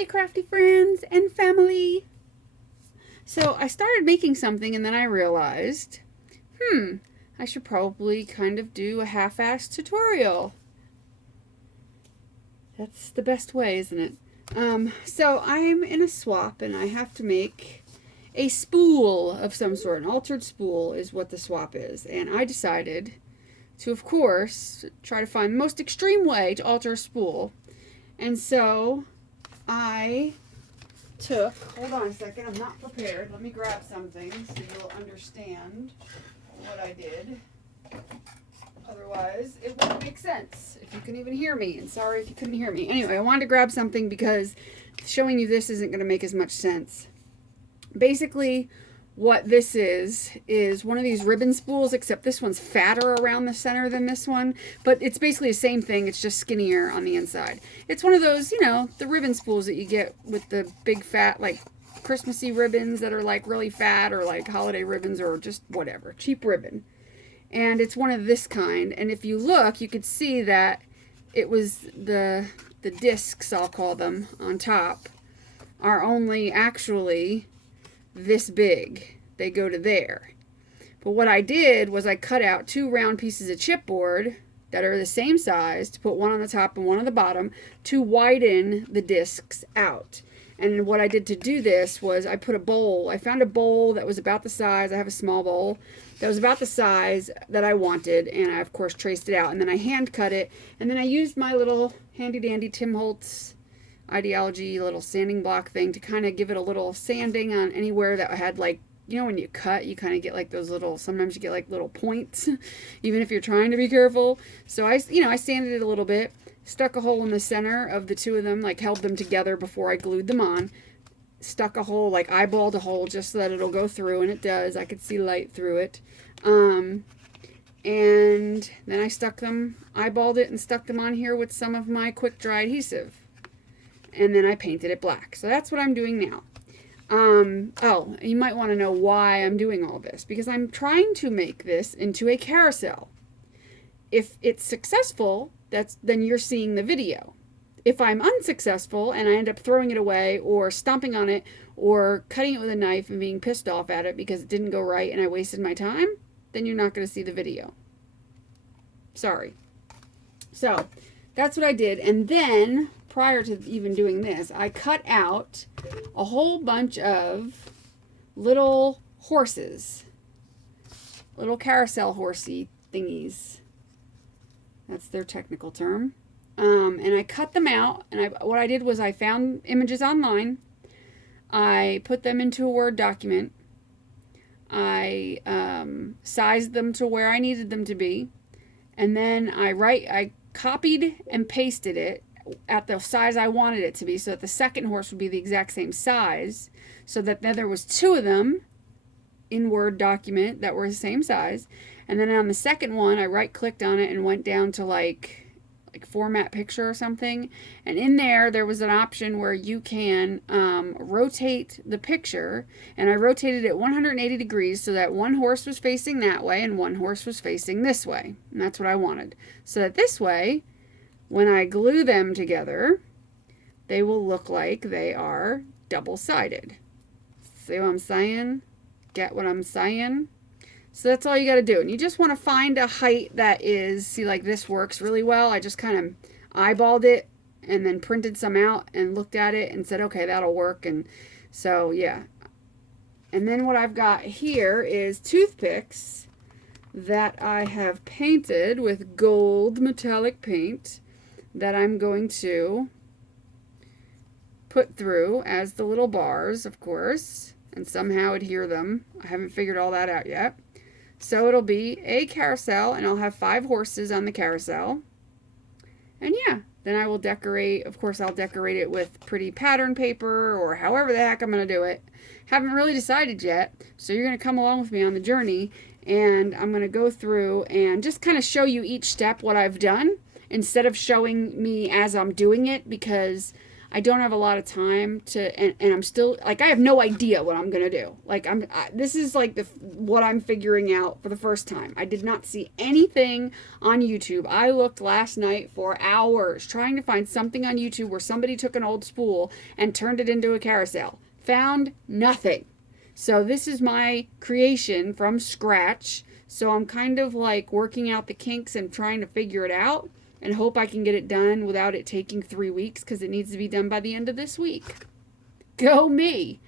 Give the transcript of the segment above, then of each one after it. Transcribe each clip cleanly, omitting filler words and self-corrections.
Hey crafty friends and family. So I started making something and then I realized, I should probably kind of do a half-assed tutorial. That's the best way, isn't it? So I'm in a swap and I have to make a spool of some sort. An altered spool is what the swap is. And I decided to, of course, try to find the most extreme way to alter a spool. And so I hold on a second, I'm not prepared. Let me grab something so you'll understand what I did. Otherwise, it won't make sense if you can even hear me. And sorry if you couldn't hear me. Anyway, I wanted to grab something because showing you this isn't going to make as much sense. Basically, what this is one of these ribbon spools, except this one's fatter around the center than this one. But it's basically the same thing, it's just skinnier on the inside. It's one of those, you know, the ribbon spools that you get with the big fat, like, Christmassy ribbons that are, like, really fat, or, like, holiday ribbons, or just whatever, cheap ribbon. And it's one of this kind. And if you look, you could see that it was the discs, I'll call them, on top, are only actually this big. They go to there. But what I did was I cut out 2 round pieces of chipboard that are the same size to put one on the top and one on the bottom to widen the discs out. And what I did to do this was I put a bowl. I found a bowl that was about the size. I have a small bowl that was about the size that I wanted, and I of course traced it out, and then I hand cut it, and then I used my little handy dandy Tim Holtz Ideology little sanding block thing to kind of give it a little sanding on anywhere that had, like, you know, when you cut, you kind of get like those little, sometimes you get like little points, even if you're trying to be careful. So I sanded it a little bit, stuck a hole in the center of the 2 of them, like held them together before I glued them on, stuck a hole, like eyeballed a hole just so that it'll go through, and it does. I could see light through it. And then I eyeballed it and stuck them on here with some of my quick dry adhesive. And then I painted it black. So that's what I'm doing now. Oh, you might want to know why I'm doing all this. Because I'm trying to make this into a carousel. If it's successful, then you're seeing the video. If I'm unsuccessful and I end up throwing it away or stomping on it or cutting it with a knife and being pissed off at it because it didn't go right and I wasted my time, then you're not going to see the video. Sorry. So that's what I did. And then, prior to even doing this, I cut out a whole bunch of little horses, little carousel horsey thingies. That's their technical term. And I cut them out, and what I did was I found images online. I put them into a Word document. I sized them to where I needed them to be, and then I copied and pasted it at the size I wanted it to be, so that the second horse would be the exact same size, so that then there was 2 of them in Word document that were the same size. And then on the second one, I right-clicked on it and went down to like format picture or something, and in there was an option where you can rotate the picture, and I rotated it 180 degrees so that one horse was facing that way and one horse was facing this way, and that's what I wanted, so that this way, when I glue them together, they will look like they are double-sided. See what I'm saying? Get what I'm saying? So that's all you got to do. And you just want to find a height that is, see, like this works really well. I just kind of eyeballed it and then printed some out and looked at it and said, okay, that'll work. And so, yeah. And then what I've got here is toothpicks that I have painted with gold metallic paint that I'm going to put through as the little bars, of course, and somehow adhere them. I haven't figured all that out yet. So it'll be a carousel, and I'll have 5 horses on the carousel. And yeah, then I will decorate. Of course, I'll decorate it with pretty pattern paper or however the heck I'm going to do it. Haven't really decided yet, so you're going to come along with me on the journey, and I'm going to go through and just kind of show you each step what I've done instead of showing me as I'm doing it, because I don't have a lot of time to, and I'm still, like, I have no idea what I'm going to do. Like, this is like what I'm figuring out for the first time. I did not see anything on YouTube. I looked last night for hours trying to find something on YouTube where somebody took an old spool and turned it into a carousel. Found nothing. So this is my creation from scratch. So I'm kind of like working out the kinks and trying to figure it out and hope I can get it done without it taking 3 weeks, because it needs to be done by the end of this week. Go me!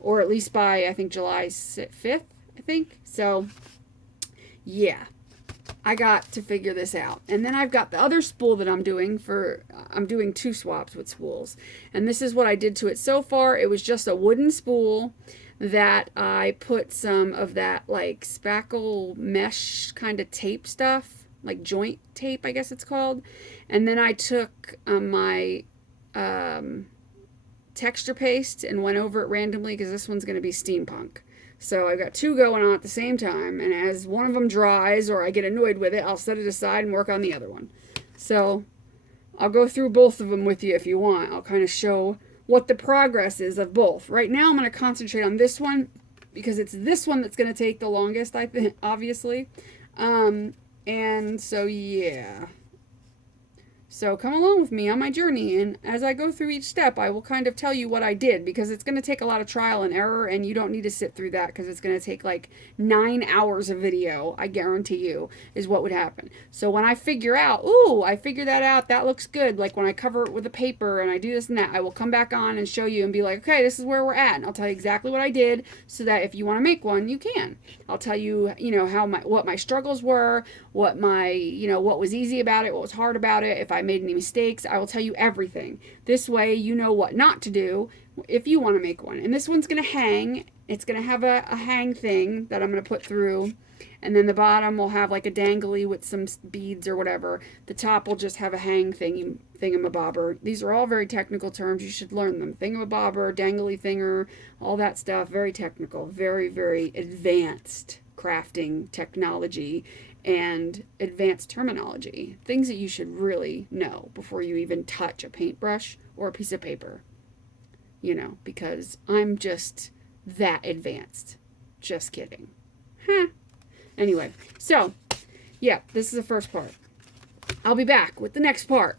Or at least by, I think, July 5th, I think. So, yeah. I got to figure this out. And then I've got the other spool that I'm doing 2 swaps with spools. And this is what I did to it so far. It was just a wooden spool that I put some of that like spackle mesh kind of tape stuff, like joint tape, I guess it's called. And then I took my texture paste and went over it randomly, because this one's going to be steampunk. So I've got 2 going on at the same time, and as one of them dries or I get annoyed with it, I'll set it aside and work on the other one. So I'll go through both of them with you if you want. I'll kind of show what the progress is of both. Right now I'm going to concentrate on this one, because it's this one that's going to take the longest, I think, obviously. And so, yeah. So come along with me on my journey, and as I go through each step, I will kind of tell you what I did, because it's going to take a lot of trial and error, and you don't need to sit through that, because it's going to take like 9 hours of video, I guarantee you, is what would happen. So when I figure out, ooh, I figured that out, that looks good, like when I cover it with a paper and I do this and that, I will come back on and show you and be like, okay, this is where we're at, and I'll tell you exactly what I did, so that if you want to make one, you can. I'll tell you, you know, what my struggles were, what my, you know, what was easy about it, what was hard about it, if I made any mistakes. I will tell you everything. This way you know what not to do if you want to make one. And this one's going to hang. It's going to have a hang thing that I'm going to put through. And then the bottom will have like a dangly with some beads or whatever. The top will just have a hang thingamabobber. These are all very technical terms. You should learn them. Thingamabobber, dangly thinger, all that stuff. Very technical. Very, very advanced crafting technology and advanced terminology. Things that you should really know before you even touch a paintbrush or a piece of paper. You know, because I'm just that advanced. Just kidding. Huh. Anyway, so, yeah, this is the first part. I'll be back with the next part.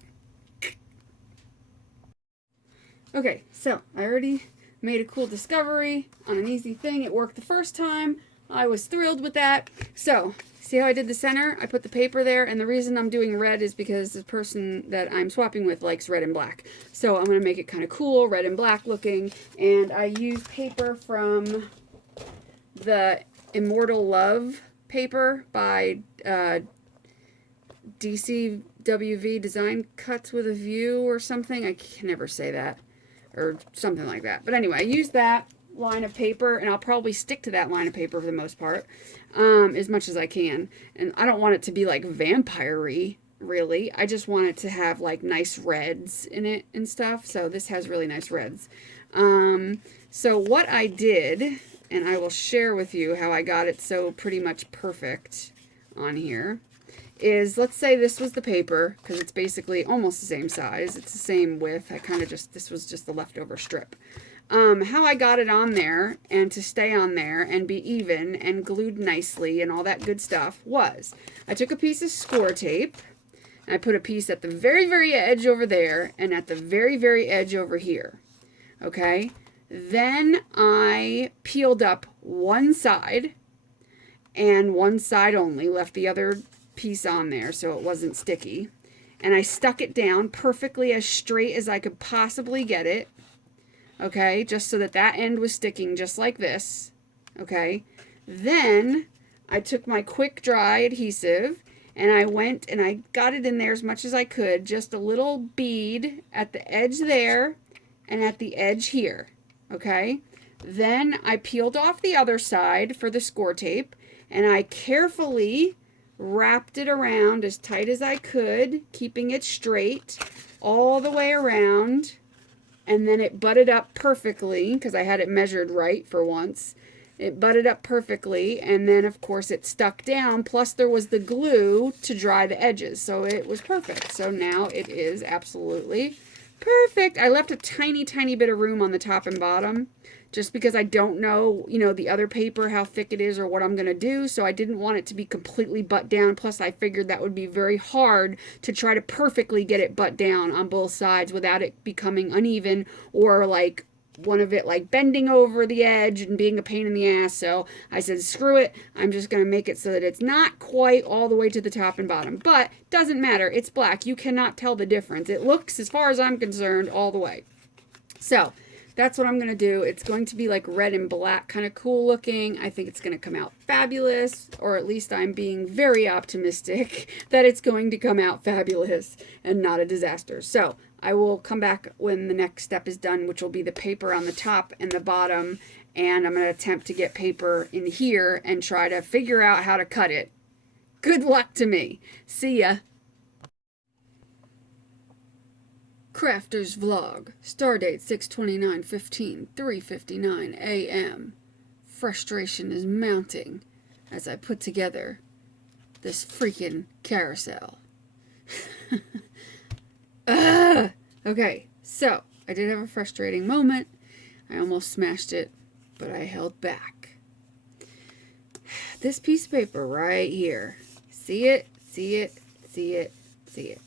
Okay, so I already made a cool discovery on an easy thing. It worked the first time. I was thrilled with that. So, see how I did the center? I put the paper there, and the reason I'm doing red is because the person that I'm swapping with likes red and black. So I'm going to make it kind of cool, red and black looking, and I used paper from the Immortal Love paper by DCWV, Design Cuts with a View or something. I can never say that, or something like that. But anyway, I used that line of paper, and I'll probably stick to that line of paper for the most part, as much as I can. And I don't want it to be like vampire-y, really. I just want it to have like nice reds in it and stuff. So this has really nice reds. So what I did, and I will share with you how I got it so pretty much perfect on here, is, let's say this was the paper, because it's basically almost the same size. It's the same width. I kind of just, this was just the leftover strip. How I got it on there and to stay on there and be even and glued nicely and all that good stuff was, I took a piece of score tape and I put a piece at the very, very edge over there and at the very, very edge over here. Okay? Then I peeled up one side and one side only, left the other piece on there so it wasn't sticky. And I stuck it down perfectly as straight as I could possibly get it. Okay, just so that that end was sticking just like this. Okay, then I took my quick dry adhesive and I went and I got it in there as much as I could, just a little bead at the edge there and at the edge here. Okay, then I peeled off the other side for the score tape and I carefully wrapped it around as tight as I could, keeping it straight all the way around. And then it butted up perfectly, because I had it measured right for once. It butted up perfectly, and then of course it stuck down, plus there was the glue to dry the edges, so it was perfect. So now it is absolutely Perfect. I left a tiny, tiny bit of room on the top and bottom just because I don't know, you know, the other paper, how thick it is or what I'm going to do. So I didn't want it to be completely butt down. Plus, I figured that would be very hard to try to perfectly get it butt down on both sides without it becoming uneven or like one of it like bending over the edge and being a pain in the ass. So I said, screw it. I'm just going to make it so that it's not quite all the way to the top and bottom. But doesn't matter. It's black. You cannot tell the difference. It looks, as far as I'm concerned, all the way. So that's what I'm going to do. It's going to be like red and black, kind of cool looking. I think it's going to come out fabulous, or at least I'm being very optimistic that it's going to come out fabulous and not a disaster. So I will come back when the next step is done, which will be the paper on the top and the bottom. And I'm going to attempt to get paper in here and try to figure out how to cut it. Good luck to me. See ya. Crafter's Vlog. Stardate 6/29/15, 3:59 a.m. Frustration is mounting as I put together this freaking carousel. Okay, so I did have a frustrating moment. I almost smashed it, but I held back. This piece of paper right here. See it? See it? See it? See it?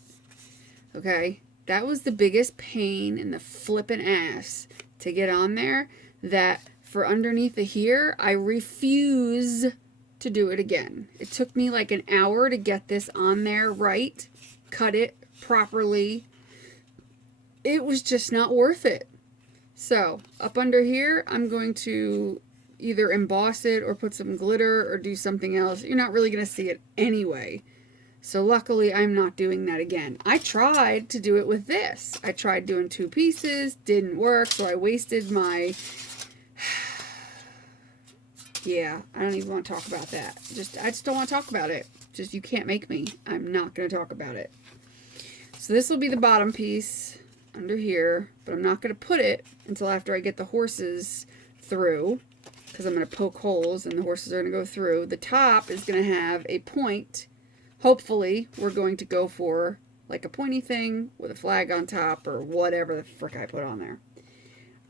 Okay, that was the biggest pain in the flippin' ass to get on there, that for underneath the here, I refuse to do it again. It took me like an hour to get this on there right, cut it properly. It was just not worth it. So up under here, I'm going to either emboss it or put some glitter or do something else. You're not really going to see it anyway. So luckily, I'm not doing that again. I tried to do it with this. I tried doing 2 pieces, didn't work, so I wasted my... Yeah, I don't even want to talk about that. I just don't want to talk about it. Just, you can't make me. I'm not going to talk about it. So this will be the bottom piece under here, but I'm not going to put it until after I get the horses through, because I'm going to poke holes and the horses are going to go through. The top is going to have a point. Hopefully, we're going to go for like a pointy thing with a flag on top or whatever the frick I put on there.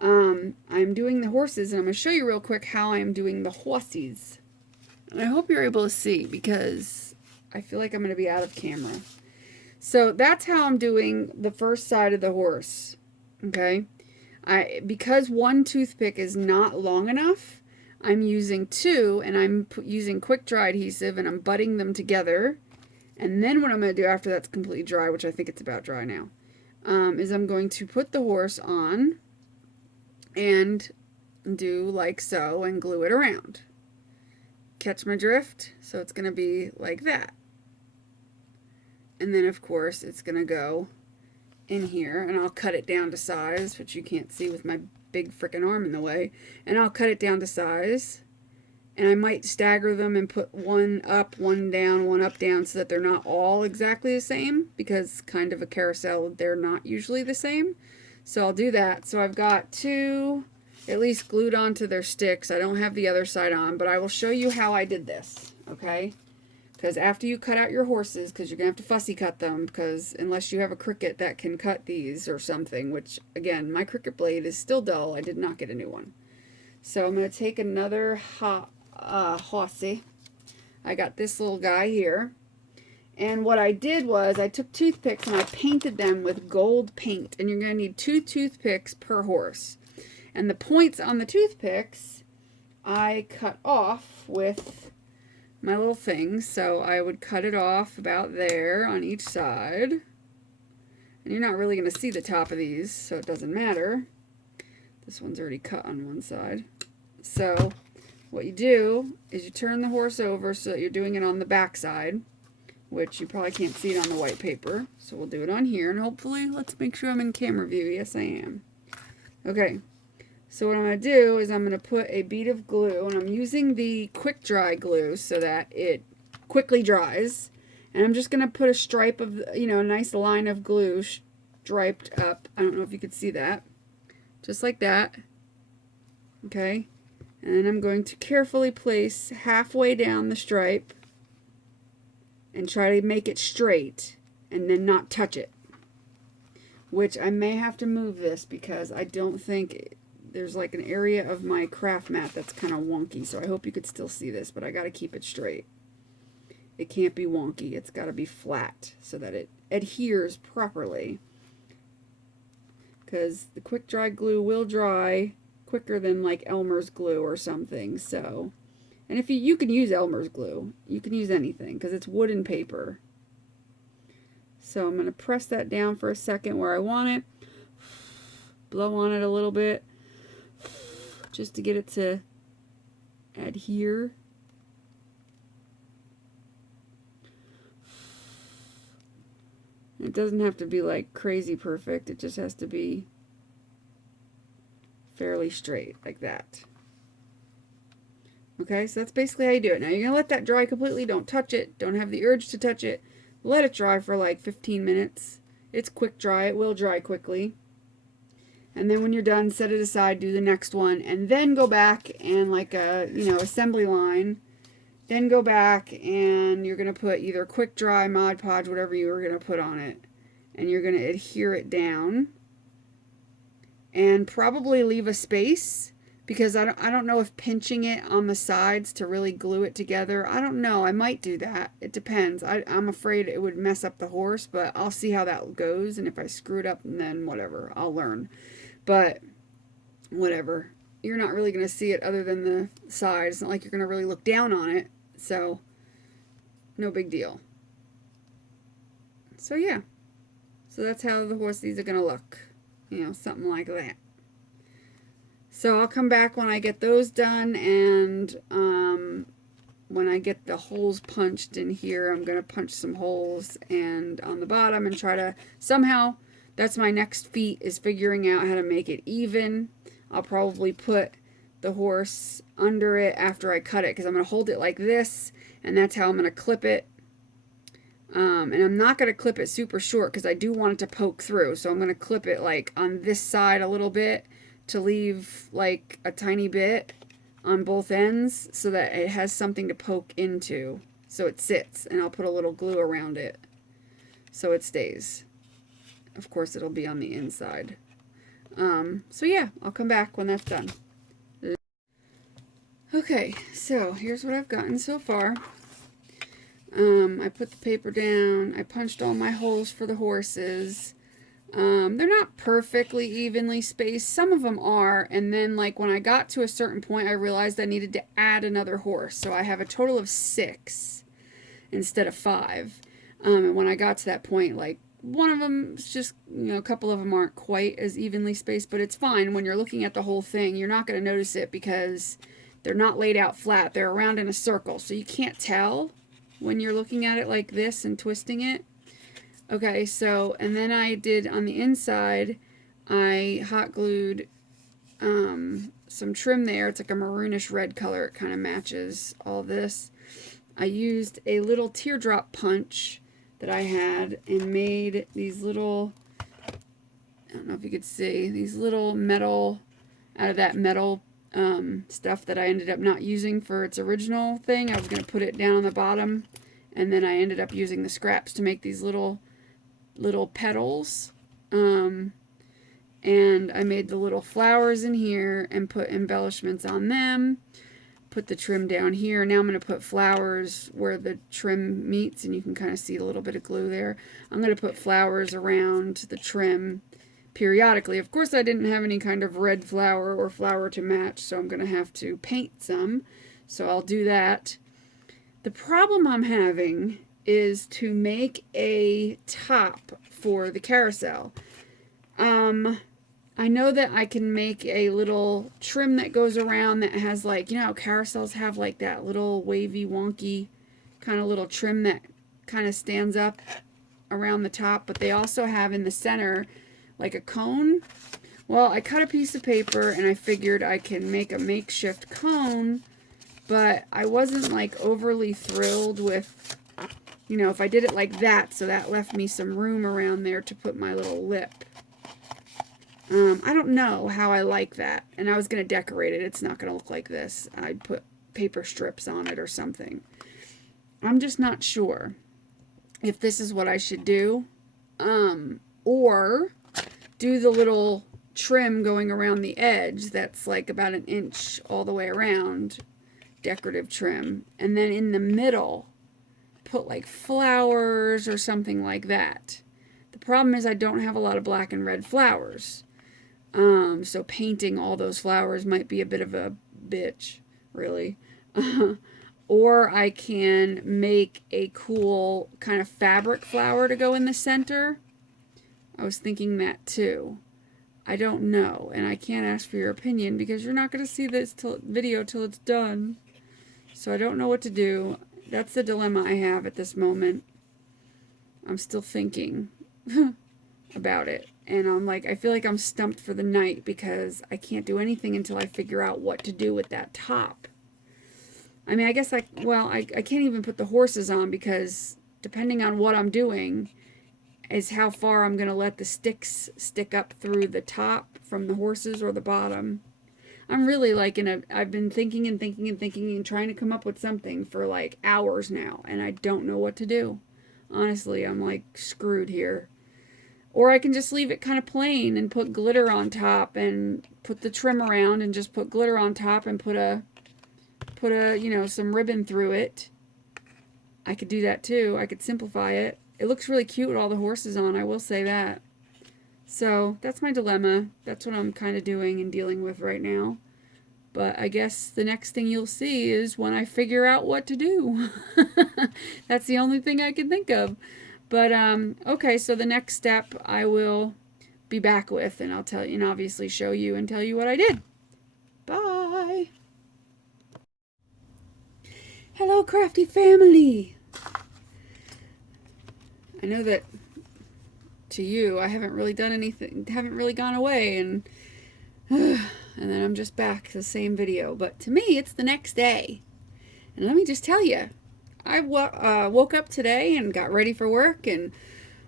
I'm doing the horses, and I'm going to show you real quick how I'm doing the horsies. And I hope you're able to see, because I feel like I'm going to be out of camera. So that's how I'm doing the first side of the horse. Okay? Because one toothpick is not long enough, I'm using 2, and I'm using quick dry adhesive, and I'm butting them together. And then what I'm going to do after that's completely dry, which I think it's about dry now, is I'm going to put the horse on and do like so and glue it around. Catch my drift? So it's going to be like that. And then, of course, it's going to go in here, and I'll cut it down to size, which you can't see with my big frickin' arm in the way. And I'll cut it down to size. And I might stagger them and put one up, one down, one up, down, so that they're not all exactly the same, because kind of a carousel, they're not usually the same. So I'll do that. So I've got 2 at least glued onto their sticks. I don't have the other side on, but I will show you how I did this, okay? Because after you cut out your horses, because you're going to have to fussy cut them, because unless you have a Cricut that can cut these or something, which, again, my Cricut blade is still dull. I did not get a new one. So I'm going to take another horsey. I got this little guy here. And what I did was I took toothpicks and I painted them with gold paint. And you're going to need 2 toothpicks per horse. And the points on the toothpicks I cut off with my little things. So I would cut it off about there on each side. And you're not really going to see the top of these, so it doesn't matter. This one's already cut on one side. So what you do is you turn the horse over so that you're doing it on the back side, which you probably can't see it on the white paper. So we'll do it on here, and hopefully, let's make sure I'm in camera view. Yes, I am. Okay. So what I'm going to do is I'm going to put a bead of glue, and I'm using the quick dry glue so that it quickly dries. And I'm just going to put a stripe of, a nice line of glue striped up. I don't know if you could see that. Just like that. Okay. And then I'm going to carefully place halfway down the stripe and try to make it straight and then not touch it. which I may have to move this because I don't think there's like an area of my craft mat that's kind of wonky. So I hope you could still see this, but I got to keep it straight. It can't be wonky. It's got to be flat so that it adheres properly. Because the quick dry glue will dry quicker than like Elmer's glue or something. So, and if you can use Elmer's glue, you can use anything because it's wooden paper. So I'm going to press that down for a second where I want it. Blow on it a little bit just to get it to adhere. It doesn't have to be like crazy perfect. It just has to be fairly straight like that. Okay, so that's basically how you do it. Now you're going to let that dry completely. Don't touch it. Don't have the urge to touch it. Let it dry for like 15 minutes. It's quick dry. It will dry quickly. And then when you're done, set it aside, do the next one, and then go back and like a, assembly line. Then go back and you're going to put either quick dry, Mod Podge, whatever you were going to put on it. And you're going to adhere it down. And probably leave a space because I don't know if pinching it on the sides to really glue it together. I don't know. I might do that. It depends. I'm afraid it would mess up the horse, but I'll see how that goes. And if I screw it up, then whatever. I'll learn. But whatever. You're not really going to see it other than the sides. It's not like you're going to really look down on it. So, no big deal. So, yeah. So, that's how the horses are going to look. Something like that. So, I'll come back when I get those done. And when I get the holes punched in here, I'm going to punch some holes and on the bottom and try to somehow, that's my next feat, is figuring out how to make it even. I'll probably put the horse under it after I cut it because I'm going to hold it like this, and that's how I'm going to clip it. And I'm not going to clip it super short because I do want it to poke through. So I'm going to clip it like on this side a little bit to leave like a tiny bit on both ends so that it has something to poke into so it sits, and I'll put a little glue around it so it stays. Of course it'll be on the inside. So yeah, I'll come back when that's done. Okay, so here's what I've gotten so far. I put the paper down. I punched all my holes for the horses. They're not perfectly evenly spaced. Some of them are. And then like when I got to a certain point, I realized I needed to add another horse. So I have a total of 6 instead of 5. And when I got to that point, like one of them is just, a couple of them aren't quite as evenly spaced, but it's fine. When you're looking at the whole thing, you're not going to notice it because they're not laid out flat. They're around in a circle. So you can't tell when you're looking at it like this and twisting it. Okay, so, and then I did on the inside, I hot glued some trim there. It's like a maroonish red color. It kind of matches all this. I used a little teardrop punch that I had and made these little, I don't know if you could see, these little metal, out of that metal stuff that I ended up not using for its original thing. I was going to put it down on the bottom, and then I ended up using the scraps to make these little petals. And I made the little flowers in here and put embellishments on them. Put the trim down here. Now I'm going to put flowers where the trim meets, and you can kind of see a little bit of glue there. I'm going to put flowers around the trim periodically. Of course, I didn't have any kind of red flower or flower to match, so I'm going to have to paint some. So I'll do that. The problem I'm having is to make a top for the carousel. I know that I can make a little trim that goes around that has like, how carousels have like that little wavy, wonky kind of little trim that kind of stands up around the top, but they also have in the center like a cone. Well, I cut a piece of paper and I figured I can make a makeshift cone, but I wasn't like overly thrilled with, if I did it like that, so that left me some room around there to put my little lip. I don't know how I like that, and I was going to decorate it. It's not going to look like this. I'd put paper strips on it or something. I'm just not sure if this is what I should do, or do the little trim going around the edge that's like about an inch all the way around, decorative trim, and then in the middle put like flowers or something like that. The problem is I don't have a lot of black and red flowers, so painting all those flowers might be a bit of a bitch, really. Or I can make a cool kind of fabric flower to go in the center. I was thinking that too. I don't know, and I can't ask for your opinion because you're not going to see this video till it's done. So I don't know what to do. That's the dilemma I have at this moment. I'm still thinking about it. And I'm like, I feel like I'm stumped for the night because I can't do anything until I figure out what to do with that top. I mean, I guess I can't even put the horses on because depending on what I'm doing is how far I'm going to let the sticks stick up through the top from the horses or the bottom. I'm really like I've been thinking and thinking and thinking and trying to come up with something for like hours now, and I don't know what to do. Honestly, I'm like screwed here. Or I can just leave it kind of plain and put glitter on top and put the trim around and just put glitter on top and put a some ribbon through it. I could do that too. I could simplify it. It looks really cute with all the horses on, I will say that. So that's my dilemma. That's what I'm kind of doing and dealing with right now. But I guess the next thing you'll see is when I figure out what to do. That's the only thing I can think of. But okay, so the next step I will be back with, and I'll tell you, and obviously show you and tell you what I did. Bye. Hello, crafty family. I know that to you, I haven't really done anything, haven't really gone away, and then I'm just back to the same video. But to me, it's the next day. And let me just tell you, I woke up today and got ready for work and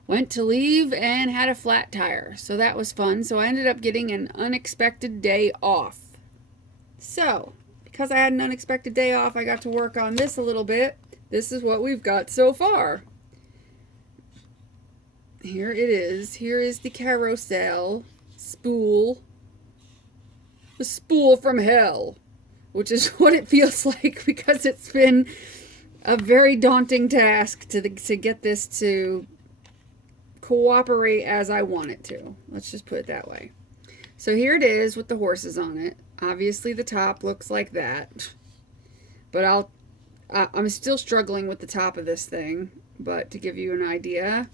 went to leave and had a flat tire. So that was fun. So I ended up getting an unexpected day off. So, because I had an unexpected day off, I got to work on this a little bit. This is what we've got so far. Here it is. Here is the Carousel spool. The spool from hell, which is what it feels like because it's been a very daunting task to get this to cooperate as I want it to. Let's just put it that way. So here it is with the horses on it. Obviously the top looks like that, but I'm still struggling with the top of this thing, but to give you an idea,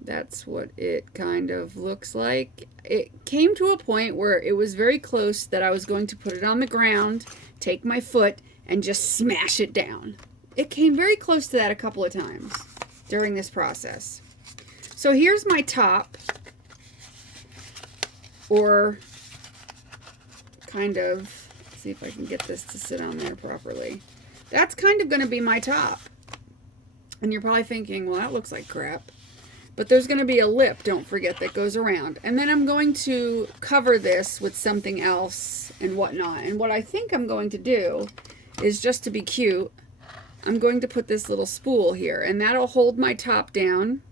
that's what it kind of looks like. It came to a point where it was very close that I was going to put it on the ground, take my foot, and just smash it down. It came very close to that a couple of times during this process. So here's my top, or kind of, see if I can get this to sit on there properly. That's kind of going to be my top. And you're probably thinking, well, that looks like crap. But there's going to be a lip, don't forget, that goes around. And then I'm going to cover this with something else and whatnot. And what I think I'm going to do is, just to be cute, I'm going to put this little spool here. And that'll hold my top down.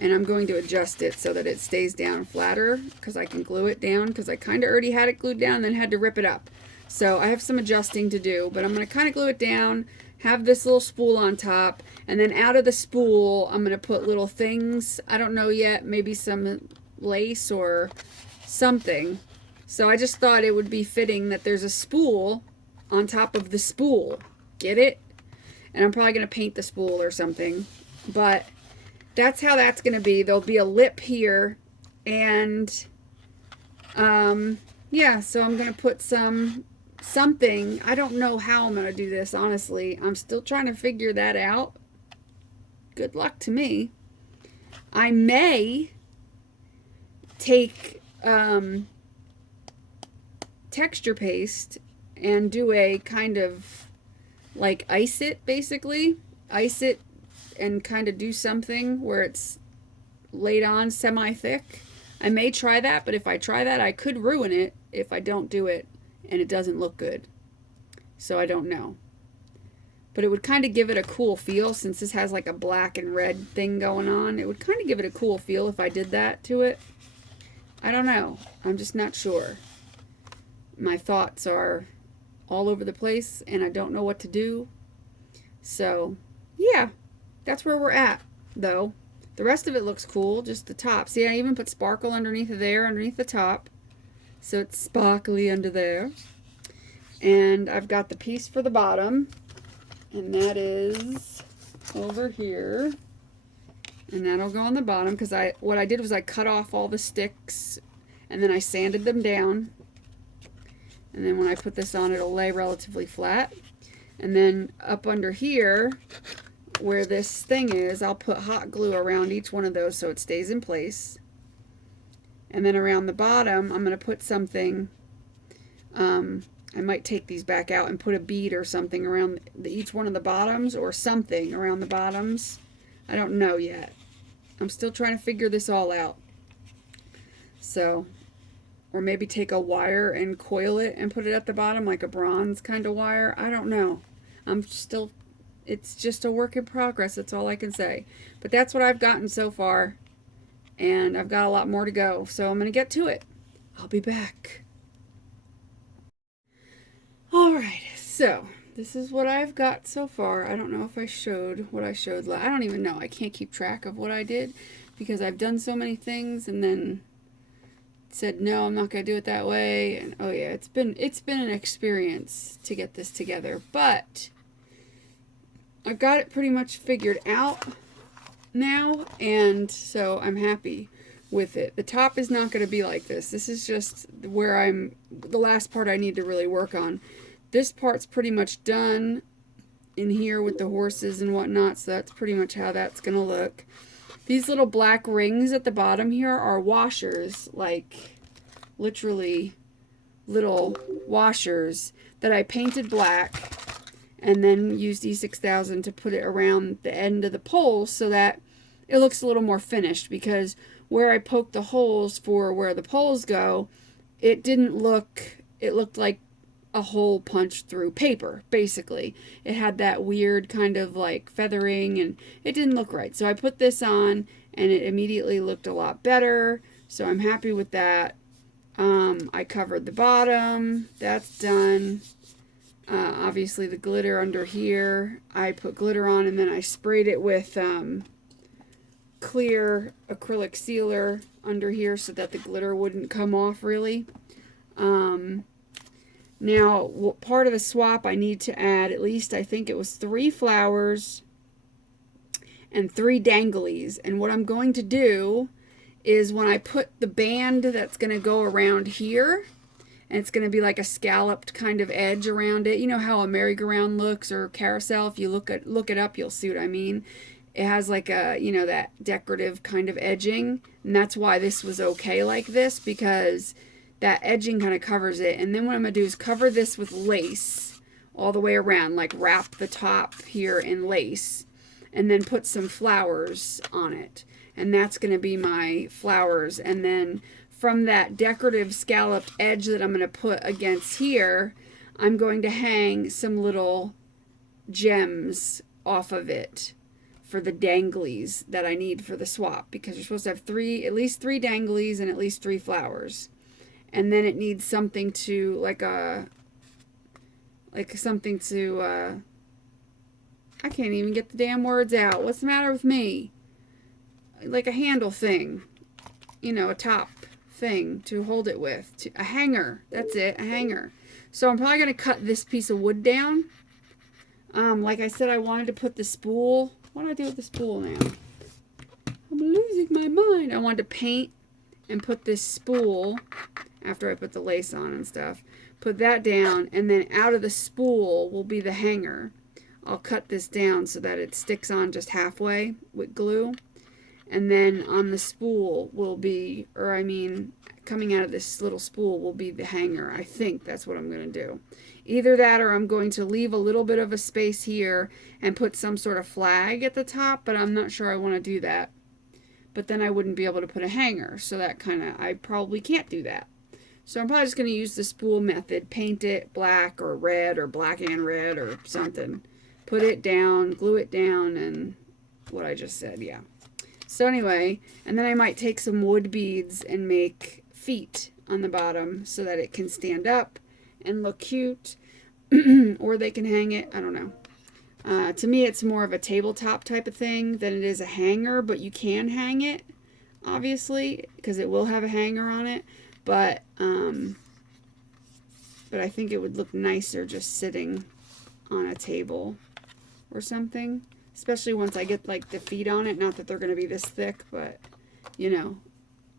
And I'm going to adjust it so that it stays down flatter, because I can glue it down, because I kind of already had it glued down and then had to rip it up. So I have some adjusting to do, but I'm going to kind of glue it down, have this little spool on top, and then out of the spool I'm going to put little things. I don't know yet, maybe some lace or something. So I just thought it would be fitting that there's a spool on top of the spool. Get it? And I'm probably going to paint the spool or something, but that's how that's going to be. There'll be a lip here, and yeah, so I'm going to put something. I don't know how I'm going to do this, honestly. I'm still trying to figure that out. Good luck to me. I may take texture paste and do a kind of like ice it, basically. Ice it and kind of do something where it's laid on semi-thick. I may try that, but if I try that, I could ruin it if I don't do it and it doesn't look good. So I don't know. But it would kind of give it a cool feel, since this has like a black and red thing going on. It would kind of give it a cool feel if I did that to it. I don't know. I'm just not sure. My thoughts are all over the place and I don't know what to do. So, yeah, that's where we're at, though. The rest of it looks cool, just the top. See, I even put sparkle underneath of there, underneath the top. So it's sparkly under there. And I've got the piece for the bottom. And that is over here. And that'll go on the bottom because what I did was I cut off all the sticks and then I sanded them down. And then when I put this on, it'll lay relatively flat. And then up under here, where this thing is, I'll put hot glue around each one of those so it stays in place. And then around the bottom, I'm going to put something, I might take these back out and put a bead or something around each one of the bottoms or something around the bottoms. I don't know yet. I'm still trying to figure this all out. So, or maybe take a wire and coil it and put it at the bottom like a bronze kind of wire. I don't know. It's just a work in progress. That's all I can say. But that's what I've gotten so far. And I've got a lot more to go. So I'm going to get to it. I'll be back. Alright, so this is what I've got so far. I don't know if I showed what I showed. I don't even know. I can't keep track of what I did because I've done so many things and then said no, I'm not going to do it that way. And oh yeah, it's been an experience to get this together, but I've got it pretty much figured out now, and so I'm happy with it. The top is not going to be like this. This is just where the last part I need to really work on. This part's pretty much done in here with the horses and whatnot, so that's pretty much how that's going to look. These little black rings at the bottom here are washers, like literally little washers that I painted black and then used E6000 to put it around the end of the poles so that it looks a little more finished, because where I poked the holes for where the poles go, it looked like a hole punched through paper, basically. It had that weird kind of like feathering and it didn't look right. So I put this on and it immediately looked a lot better. So I'm happy with that. I covered the bottom. That's done. Obviously the glitter under here, I put glitter on and then I sprayed it with clear acrylic sealer under here so that the glitter wouldn't come off really. Now, part of the swap I need to add, at least I think it was 3 flowers and 3 danglies. And what I'm going to do is when I put the band that's going to go around here, and it's going to be like a scalloped kind of edge around it. You know how a merry-go-round looks, or carousel? If you look it up, you'll see what I mean. It has like a, you know, that decorative kind of edging. And that's why this was okay like this, because that edging kind of covers it. And then what I'm going to do is cover this with lace all the way around, like wrap the top here in lace, and then put some flowers on it. And that's going to be my flowers. And then from that decorative scalloped edge that I'm going to put against here, I'm going to hang some little gems off of it for the danglies that I need for the swap, because you're supposed to have at least three danglies and at least 3 flowers. And then it needs something to, I can't even get the damn words out. What's the matter with me? Like a handle thing. You know, a top thing to hold it with. A hanger. That's it, a hanger. So I'm probably going to cut this piece of wood down. Like I said, I wanted to put the spool. What do I do with the spool now? I'm losing my mind. I wanted to paint and put this spool, after I put the lace on and stuff, put that down, and then out of the spool will be the hanger. I'll cut this down so that it sticks on just halfway with glue, and then on the spool will be, coming out of this little spool will be the hanger. I think that's what I'm going to do. Either that, or I'm going to leave a little bit of a space here and put some sort of flag at the top, but I'm not sure I want to do that. But then I wouldn't be able to put a hanger, so that I probably can't do that. So I'm probably just going to use the spool method, paint it black or red or black and red or something. Put it down, glue it down, and what I just said, yeah. So anyway, and then I might take some wood beads and make feet on the bottom so that it can stand up and look cute. Or they can hang it. I don't know. To me, it's more of a tabletop type of thing than it is a hanger, but you can hang it, obviously, because it will have a hanger on it. But I think it would look nicer just sitting on a table or something, especially once I get like the feet on it. Not that they're going to be this thick, but you know,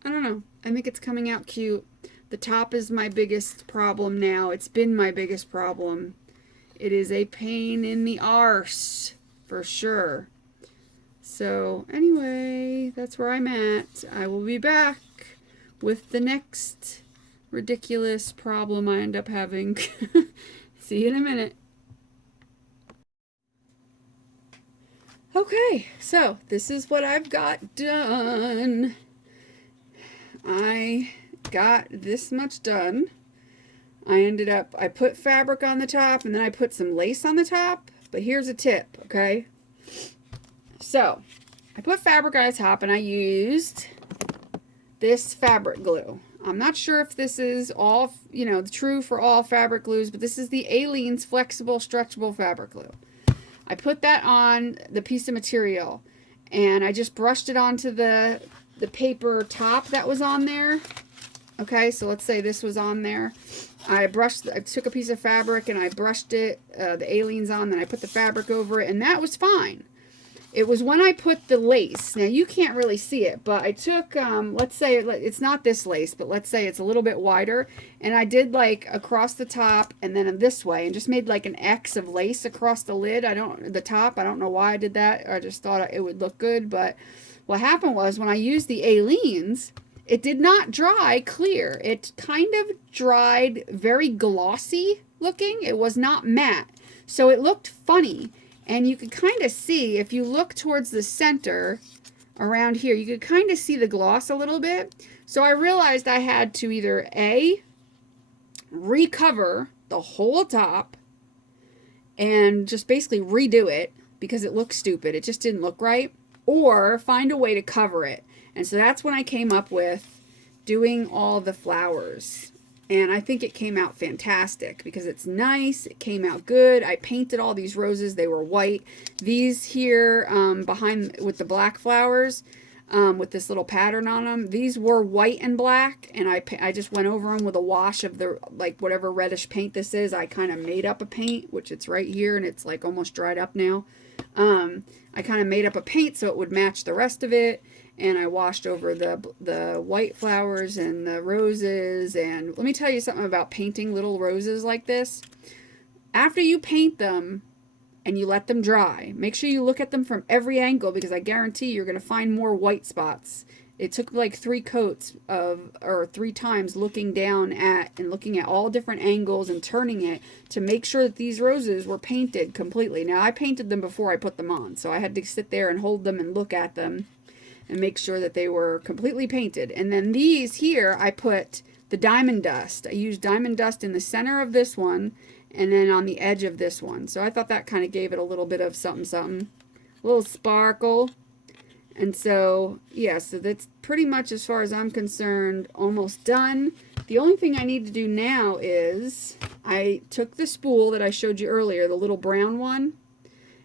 I don't know. I think it's coming out cute. The top is my biggest problem now. It's been my biggest problem. It is a pain in the arse, for sure. So, anyway, that's where I'm at. I will be back with the next ridiculous problem I end up having. See you in a minute. Okay, so this is what I've got done. I got this much done. I put fabric on the top and then I put some lace on the top. But here's a tip, okay? So, I put fabric on the top and I used this fabric glue. I'm not sure if this is all, true for all fabric glues, but this is the Aleene's Flexible Stretchable Fabric Glue. I put that on the piece of material and I just brushed it onto the paper top that was on there. Okay, so let's say this was on there. I took a piece of fabric and I brushed it, the Aleene's on, then I put the fabric over it, and that was fine. It was when I put the lace. Now, you can't really see it, but I took, let's say, it's not this lace, but let's say it's a little bit wider, and I did like across the top and then this way, and just made like an X of lace across the lid. The top, I don't know why I did that. I just thought it would look good, but what happened was when I used the Aleene's, it did not dry clear. It kind of dried very glossy looking. It was not matte. So it looked funny. And you could kind of see, if you look towards the center around here, you could kind of see the gloss a little bit. So I realized I had to either A, recover the whole top and just basically redo it because it looked stupid. It just didn't look right. Or find a way to cover it. And so that's when I came up with doing all the flowers. And I think it came out fantastic because it's nice. It came out good. I painted all these roses. They were white. These here behind with the black flowers with this little pattern on them, these were white and black. And I just went over them with a wash of the, like, whatever reddish paint this is. I kind of made up a paint, which it's right here. And it's like almost dried up now. I kind of made up a paint so it would match the rest of it. And I washed over the white flowers and the roses. And let me tell you something about painting little roses like this. After you paint them and you let them dry, make sure you look at them from every angle, because I guarantee you're going to find more white spots. It took like 3 coats or 3 times looking down at and looking at all different angles and turning it to make sure that these roses were painted completely. Now, I painted them before I put them on, so I had to sit there and hold them and look at them and make sure that they were completely painted. And then these here, I put the diamond dust. I used diamond dust in the center of this one and then on the edge of this one. So I thought that kind of gave it a little bit of something, something. A little sparkle. And so, yeah, so that's pretty much, as far as I'm concerned, almost done. The only thing I need to do now is I took the spool that I showed you earlier, the little brown one,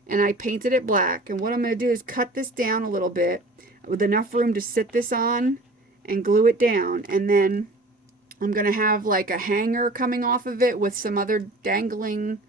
and I painted it black. And what I'm going to do is cut this down a little bit with enough room to sit this on and glue it down. And then I'm going to have like a hanger coming off of it with some other dangling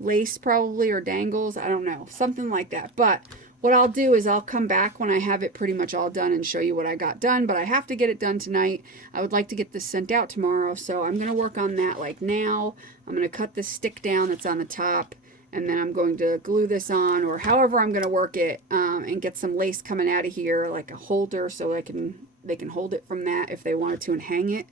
lace probably, or dangles. I don't know. Something like that. But what I'll do is I'll come back when I have it pretty much all done and show you what I got done. But I have to get it done tonight. I would like to get this sent out tomorrow. So I'm going to work on that like now. I'm going to cut this stick down that's on the top. And then I'm going to glue this on, or however I'm going to work it, and get some lace coming out of here, like a holder, so they can hold it from that if they wanted to, and hang it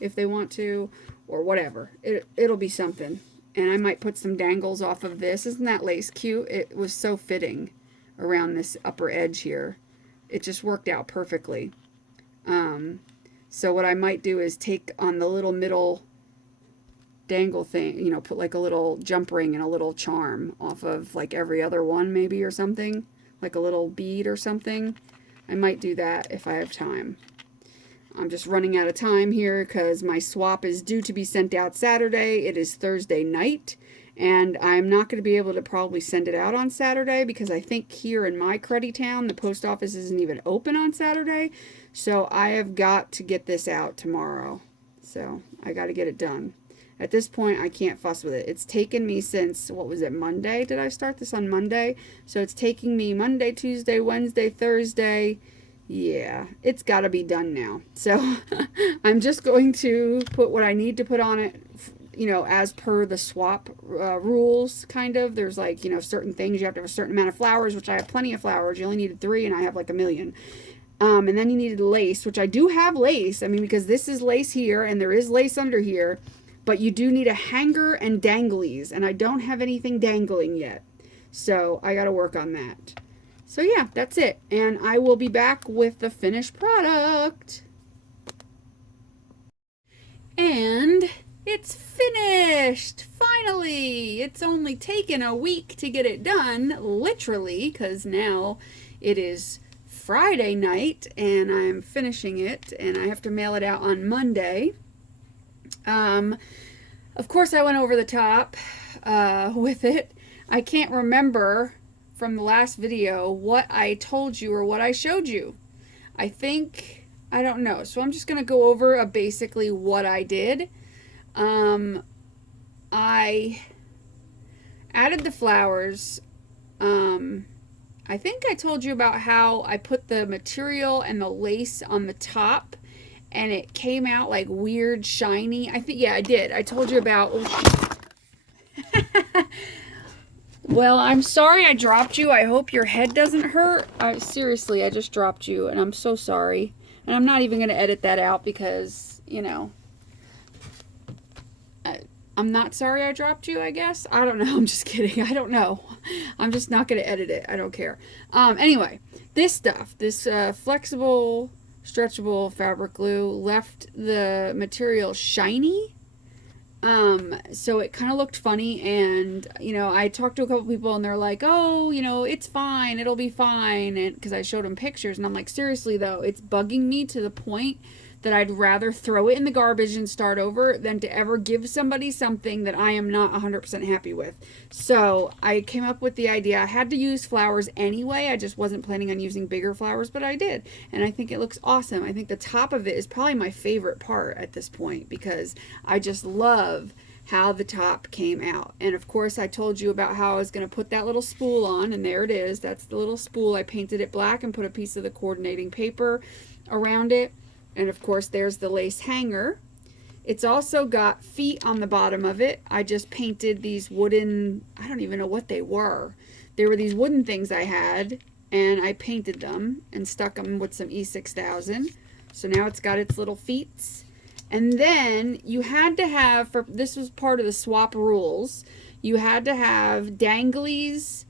if they want to, or whatever. It'll be something. And I might put some dangles off of this. Isn't that lace cute? It was so fitting around this upper edge here. It just worked out perfectly. So what I might do is take on the little middle dangle thing, you know, put like a little jump ring and a little charm off of like every other one maybe, or something, like a little bead or something. I might do that if I have time. I'm just running out of time here because my swap is due to be sent out Saturday. It is Thursday night, and I'm not going to be able to probably send it out on Saturday because I think here in my cruddy town, the post office isn't even open on Saturday. So I have got to get this out tomorrow. So I got to get it done. At this point, I can't fuss with it. It's taken me since, what was it, Monday? Did I start this on Monday? So it's taking me Monday, Tuesday, Wednesday, Thursday. Yeah, it's got to be done now. So I'm just going to put what I need to put on it, you know, as per the swap rules, kind of. There's like, you know, certain things. You have to have a certain amount of flowers, which I have plenty of flowers. You only needed 3, and I have like a million. And then you needed lace, which I do have lace. I mean, because this is lace here, and there is lace under here. But you do need a hanger and danglies, and I don't have anything dangling yet. So I got to work on that. So yeah, that's it. And I will be back with the finished product. And it's finished! Finally! It's only taken a week to get it done, literally, because now it is Friday night, and I'm finishing it, and I have to mail it out on Monday. Of course I went over the top with it. I can't remember from the last video what I told you or what I showed you. I don't know. So I'm just going to go over basically what I did. I added the flowers. I think I told you about how I put the material and the lace on the top, and it came out like weird shiny. Yeah, I did. I told you about... Well, I'm sorry I dropped you. I hope your head doesn't hurt. Seriously, I just dropped you, and I'm so sorry. And I'm not even going to edit that out because, you know, I'm not sorry I dropped you, I guess. I don't know. I'm just kidding. I don't know. I'm just not going to edit it. I don't care. Anyway, this stuff, this flexible... stretchable fabric glue left the material shiny, so it kind of looked funny. And you know, I talked to a couple people and they're like, oh, you know, it's fine, it'll be fine, and because I showed them pictures, and I'm like, seriously though, it's bugging me to the point that I'd rather throw it in the garbage and start over than to ever give somebody something that I am not 100% happy with. So I came up with the idea. I had to use flowers anyway. I just wasn't planning on using bigger flowers, but I did. And I think it looks awesome. I think the top of it is probably my favorite part at this point because I just love how the top came out. And of course I told you about how I was going to put that little spool on, and there it is. That's the little spool. I painted it black and put a piece of the coordinating paper around it. And of course there's the lace hanger. It's also got feet on the bottom of it. I just painted these wooden, I don't even know what they were. They were these wooden things I had, and I painted them and stuck them with some E6000. So now it's got its little feet. And then you had to have, this was part of the swap rules, you had to have danglies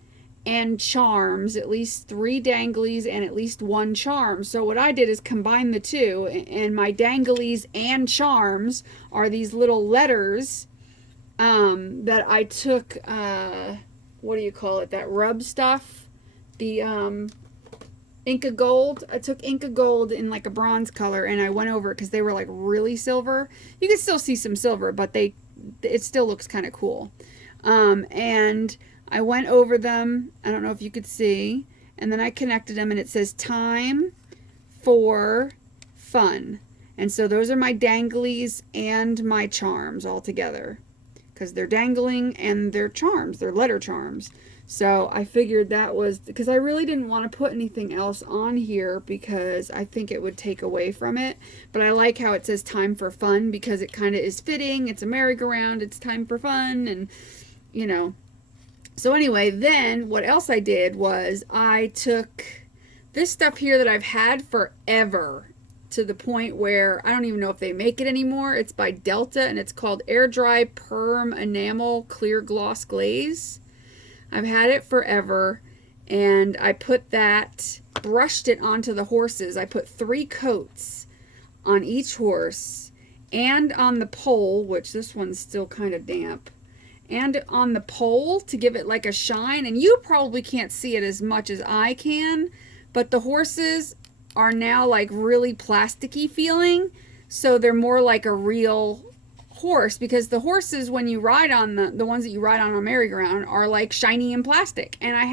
and charms, at least 3 danglies and at least 1 charm. So what I did is combine the two, and my danglies and charms are these little letters that I took, what do you call it, that rub stuff, the Inca Gold. I took Inca Gold in like a bronze color, and I went over it because they were like really silver. You can still see some silver, but it still looks kind of cool. And I went over them. I don't know if you could see. And then I connected them, and it says time for fun. And so those are my danglies and my charms all together, because they're dangling and they're charms. They're letter charms. So I figured that was, because I really didn't want to put anything else on here because I think it would take away from it. But I like how it says time for fun because it kind of is fitting. It's a merry-go-round. It's time for fun. And, you know. So anyway, then what else I did was I took this stuff here that I've had forever, to the point where I don't even know if they make it anymore. It's by Delta, and it's called Air Dry Perm Enamel Clear Gloss Glaze. I've had it forever, and I put that, brushed it onto the horses. I put 3 coats on each horse and on the pole, which this one's still kind of damp, and on the pole to give it like a shine. And you probably can't see it as much as I can, but the horses, are now like really plasticky feeling. So they're more like a real horse, because the horses, when you ride on the ones that you ride on a merry-go-round, are like shiny and plastic. And I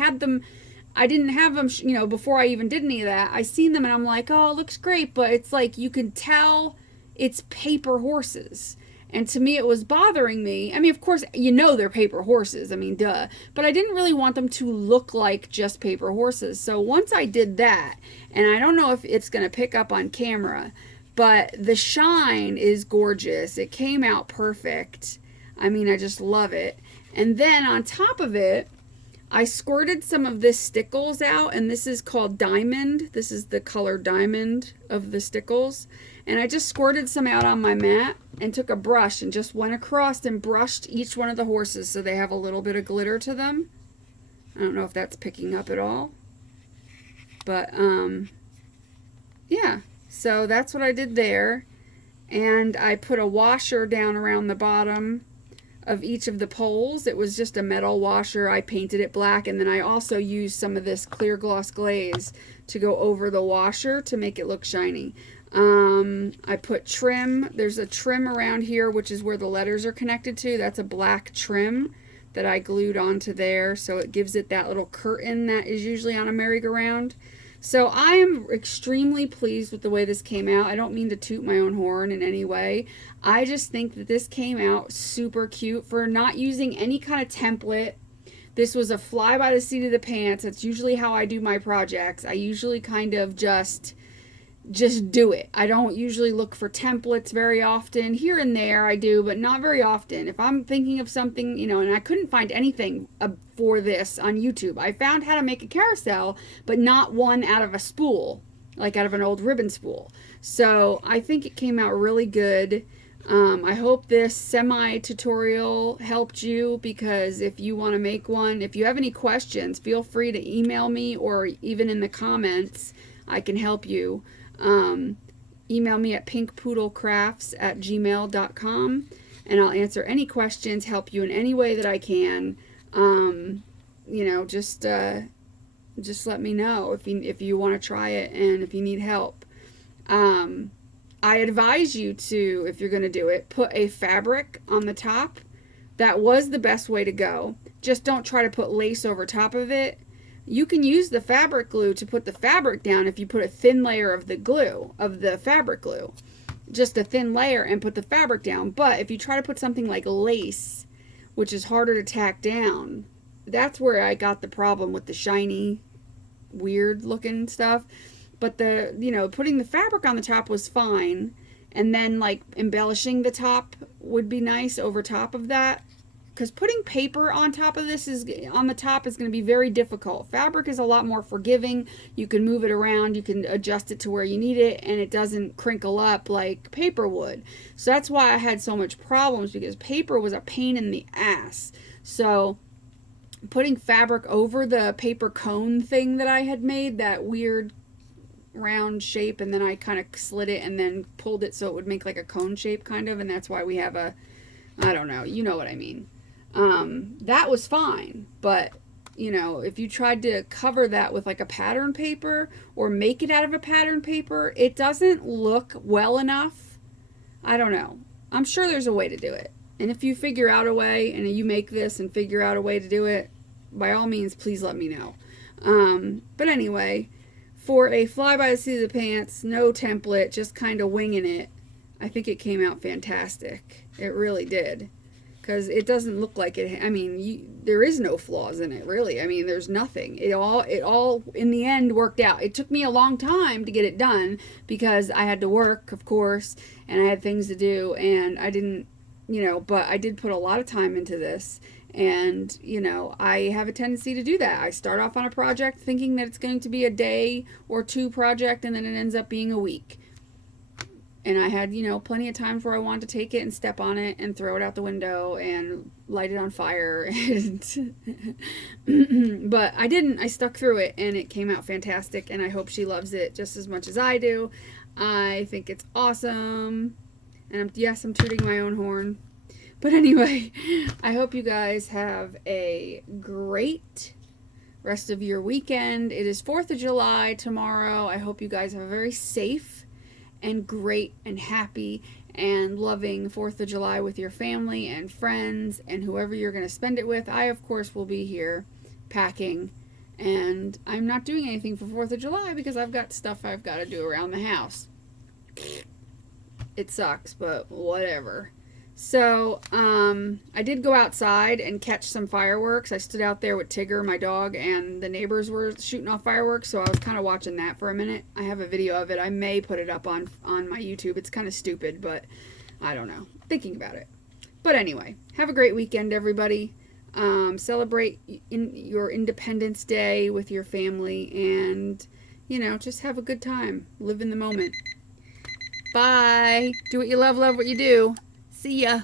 didn't have them, you know, before I even did any of that. I seen them and I'm like, oh, it looks great. But it's like, you can tell it's paper horses. And to me, it was bothering me. I mean, of course, you know they're paper horses. I mean, duh. But I didn't really want them to look like just paper horses. So once I did that, and I don't know if it's going to pick up on camera, but the shine is gorgeous. It came out perfect. I mean, I just love it. And then on top of it, I squirted some of this stickles out, and this is called Diamond. This is the color Diamond of the stickles. And I just squirted some out on my mat and took a brush and just went across and brushed each one of the horses so they have a little bit of glitter to them. I don't know if that's picking up at all. But, yeah. So that's what I did there. And I put a washer down around the bottom of each of the poles. It was just a metal washer. I painted it black, and then I also used some of this clear gloss glaze to go over the washer to make it look shiny. I put trim. There's a trim around here, which is where the letters are connected to. That's a black trim that I glued onto there, so it gives it that little curtain that is usually on a merry-go-round. So I am extremely pleased with the way this came out. I don't mean to toot my own horn in any way. I just think that this came out super cute for not using any kind of template. This was a fly by the seat of the pants. That's usually how I do my projects. I usually kind of just do it. I don't usually look for templates very often. Here and there I do, but not very often. If I'm thinking of something, you know, and I couldn't find anything for this on YouTube. I found how to make a carousel, but not one out of a spool, like out of an old ribbon spool. So I think it came out really good. I hope this semi-tutorial helped you, because if you want to make one, if you have any questions, feel free to email me, or even in the comments, I can help you. Email me at pinkpoodlecrafts@gmail.com, and I'll answer any questions, help you in any way that I can. You know, just let me know if you want to try it and if you need help. I advise you to, if you're going to do it, put a fabric on the top. That was the best way to go. Just don't try to put lace over top of it. You can use the fabric glue to put the fabric down if you put a thin layer of the glue, of the fabric glue. Just a thin layer and put the fabric down. But if you try to put something like lace, which is harder to tack down, that's where I got the problem with the shiny, weird looking stuff. But putting the fabric on the top was fine. And then like embellishing the top would be nice over top of that. Because putting paper on top of this on the top is going to be very difficult. Fabric is a lot more forgiving. You can move it around. You can adjust it to where you need it, and it doesn't crinkle up like paper would. So that's why I had so much problems, because paper was a pain in the ass. So putting fabric over the paper cone thing that I had made, that weird round shape, and then I kind of slid it and then pulled it so it would make like a cone shape kind of, and that's why we have a, I don't know, you know what I mean. That was fine, but you know, if you tried to cover that with like a pattern paper or make it out of a pattern paper, it doesn't look well enough. I don't know. I'm sure there's a way to do it. And if you figure out a way, and you make this and figure out a way to do it, by all means, please let me know. But anyway, for a fly by the seat of the pants, no template, just kind of winging it, I think it came out fantastic. It really did. Because it doesn't look like it. I mean, there is no flaws in it, really. I mean, there's nothing. It all in the end worked out. It took me a long time to get it done, because I had to work, of course, and I had things to do, and I didn't, but I did put a lot of time into this. And, I have a tendency to do that. I start off on a project thinking that it's going to be a day or two project, and then it ends up being a week. And I had, plenty of times where I wanted to take it and step on it and throw it out the window and light it on fire. But I didn't. I stuck through it, and it came out fantastic, and I hope she loves it just as much as I do. I think it's awesome. And yes, I'm tooting my own horn. But anyway, I hope you guys have a great rest of your weekend. It is 4th of July tomorrow. I hope you guys have a very safe and great and happy and loving 4th of July with your family and friends and whoever you're going to spend it with. I, of course, will be here packing, and I'm not doing anything for 4th of July because I've got stuff I've got to do around the house. It sucks, but whatever. So, I did go outside and catch some fireworks. I stood out there with Tigger, my dog, and the neighbors were shooting off fireworks, so I was kind of watching that for a minute. I have a video of it. I may put it up on my YouTube. It's kind of stupid, but I don't know. Thinking about it. But anyway, have a great weekend, everybody. Celebrate your Independence Day with your family, and, you know, just have a good time. Live in the moment. Bye. Do what you love what you do. See ya.